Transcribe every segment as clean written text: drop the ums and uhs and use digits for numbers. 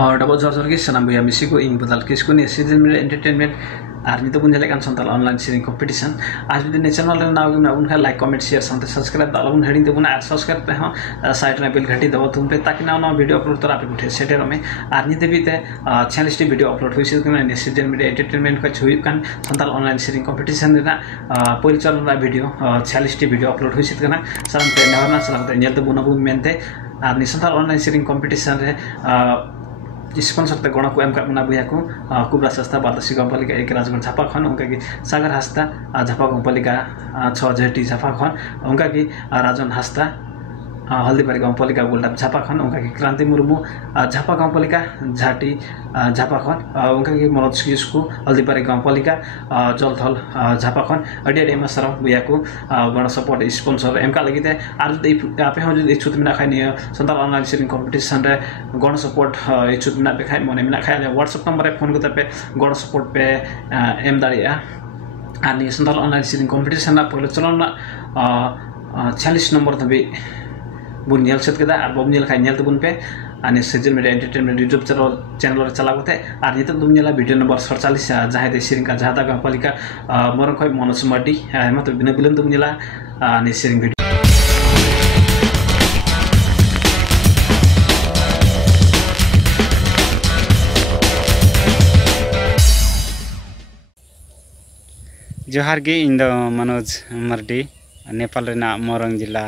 Double जोर की सनाम बयहा मिसी को इन बदल किसको नहीं सीजन में एंटरटेनमेंट और नितो बुन जलेकान संथाल ऑनलाइन सीरिंग कंपटीशन आज भी दिन चैनल रे नाव गुना उनका लाइक कमेंट शेयर साथ सब्सक्राइब दालबुन हेडिंग ते बुना सब्सक्राइब पे हां साइड रे बेल घंटी दबो तुम पे ताकि ना वीडियो अपलोड तो आप उठे सेटेर में और निते भी ते 46 टी वीडियो अपलोड हुई से कना सीजन मीडिया एंटरटेनमेंट का हुई कान संथाल ऑनलाइन सीरिंग कंपटीशन रे ना पहिल चलन रा वीडियो 46 टी वीडियो अपलोड हुई से कना सलाम पे नहरना सलाम ते नेल ते बुना बुन मेनते और नि संथाल ऑनलाइन सीरिंग कंपटीशन रे स्पॉन्सर ते गण को एम का बना बुया को कुबरा सस्ता बातसी कंपनी का एक राजगढ़ झापा खन उनका की सागर हस्ता झापा कंपनी का 6 जेटी झापा खन उनका की राजन हस्ता हल्दीबारी कंपनी का गोल्डा झापा खन उनका की क्रांति मुर्मू झापा कंपनी का झाटी झापा खन उनका की मनोज को हल्दीबारी कंपनी का जलथल झापा खन अडी अडी मसर बुया को गण सपोर्ट स्पॉन्सर एम का लगी थे और आपे हम जो छूट मिना खाई नहीं संथाल ऑनलाइन सीरिंग कंपटीशन रे गण सपोर्ट छूट मिना पे खाई मने मिना खाई व्हाट्सएप नंबर रे फोन को पे गण सपोर्ट पे एम दाड़िया और नहीं संथाल ऑनलाइन सीरिंग कंपटीशन ना पहले चलन 46 नंबर तभी बुन नेल सेट केदा और बम नेल खाई नेल तबुन पे आने season media entertainment YouTube channel रे चला गते और नित तुम नेला वीडियो नंबर 47 जहां दे सीरिंग का जहां का पालिका मोरन खय मनोज मार्डी मतलब बिना बिलन तुम नेला ने सीरिंग वीडियो जोहार गे इन मनोज मार्डी नेपाल रेना मोरंग जिला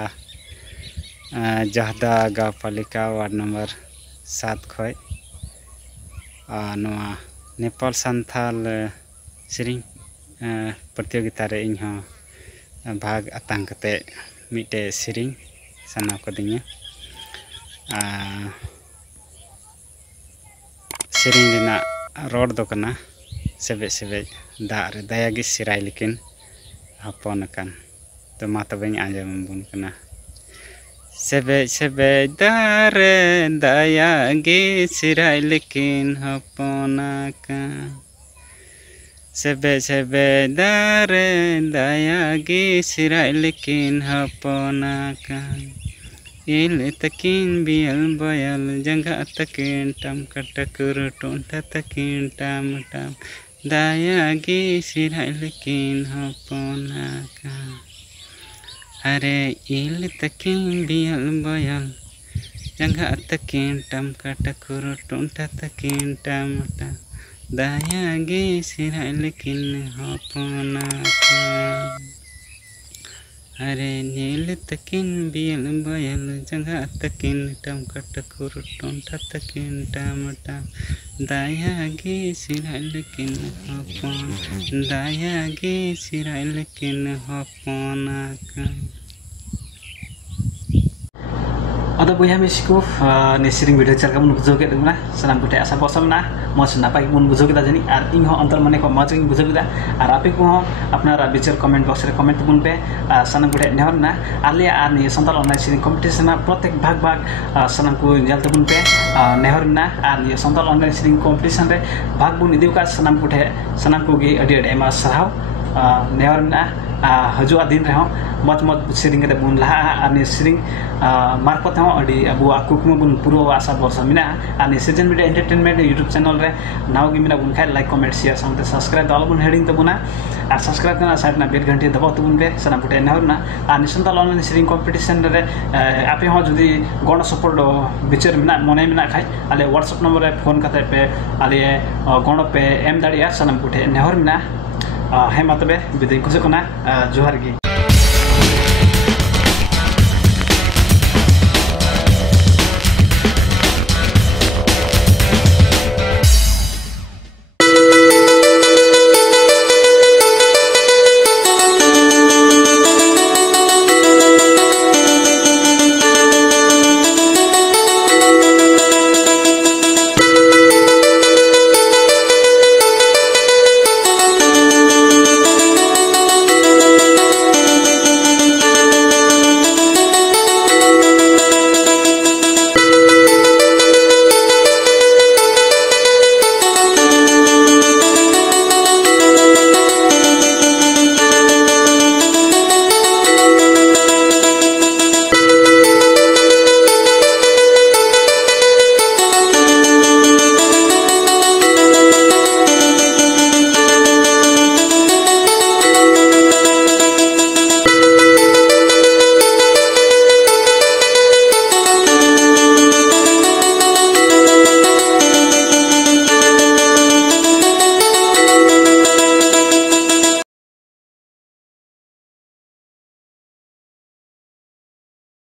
जहदा गाँव पालिका वार्ड नंबर 7 खय नेपाल संथाल सीरिंग प्रतियोगिता रे इन भाग आतांग कते मिटे सीरिंग सना कदिnya सीरिंग रेना रोड दो कना सेबे सेबे दा रे दायागी सिराय लेकिन हपन अकान तो मा तबेኝ आंजम बुन कना सेबे सेबे दारे दायागी सिराय लेकिन हपन अकान सेबे सेबे दारे दायागी सिराय लेकिन हपन अकान इल तकिन बियल बयल जंगा तकिन टम कटकुर टोंटा तकिन टम टम दायागी सिराय लेकिन हपन अकान अरे इल तकिन बियल बयल जंगा तकिन टम कटकुर टोंटा तकिन टम टम दायागी सिराय लेकिन हपन अकान अरे नील तकिन बियल बयल जंगा तकिन टम कटकुर टोंटा तकिन टम टम दायागी सिराय लेकिन हपन दायागी सिराय लेकिन हपन अकान अदा बयहा मिसी को ने सीरिंग वीडियो चलका मन बुझो के दना सनाम कुटे आशा पसमना मस नापाई मन बुझो के जानी और इन अंतर मने को मज बुझो के और आपे को अपना विचार कमेंट बॉक्स रे कमेंट बुन पे सनाम कुटे नेहरना आले आ ने संथाल ऑनलाइन सीरिंग कंपटीशन प्रत्येक भाग सनाम को नेल तबुन पे नेहरना और ने संथाल ऑनलाइन सीरिंग कंपटीशन रे भाग बुन इदिउ का सनाम कुटे सनाम को गे अडी अडी मा सराव नेहरना हजुआ दिन रहो मत मत सीरिंग के बुन लहा आने सीरिंग मार्फत हो अडी अबु कुकमु बुन पूर्व आशा वर्ष मिना आने season media entertainment YouTube channel रे नाव गी मिना बुन खाय लाइक कमेंट शेयर साथ सब्सक्राइब दाल बुन हेडिंग तो बुना आ सब्सक्राइब करना साइड ना बेल घंटी दबाव तो बुन पे सना फुटे नहरना आने संथाल ऑनलाइन सीरिंग कंपटीशन रे आपे हो जदी गण सपोर्ट विचार मिना मने मिना खाय आले व्हाट्सएप नंबर रे फोन कते पे आले गण पे एम दाड़िया सना फुटे नहर मिना हे मतबे बिदे कुछ कोना जोहार गी।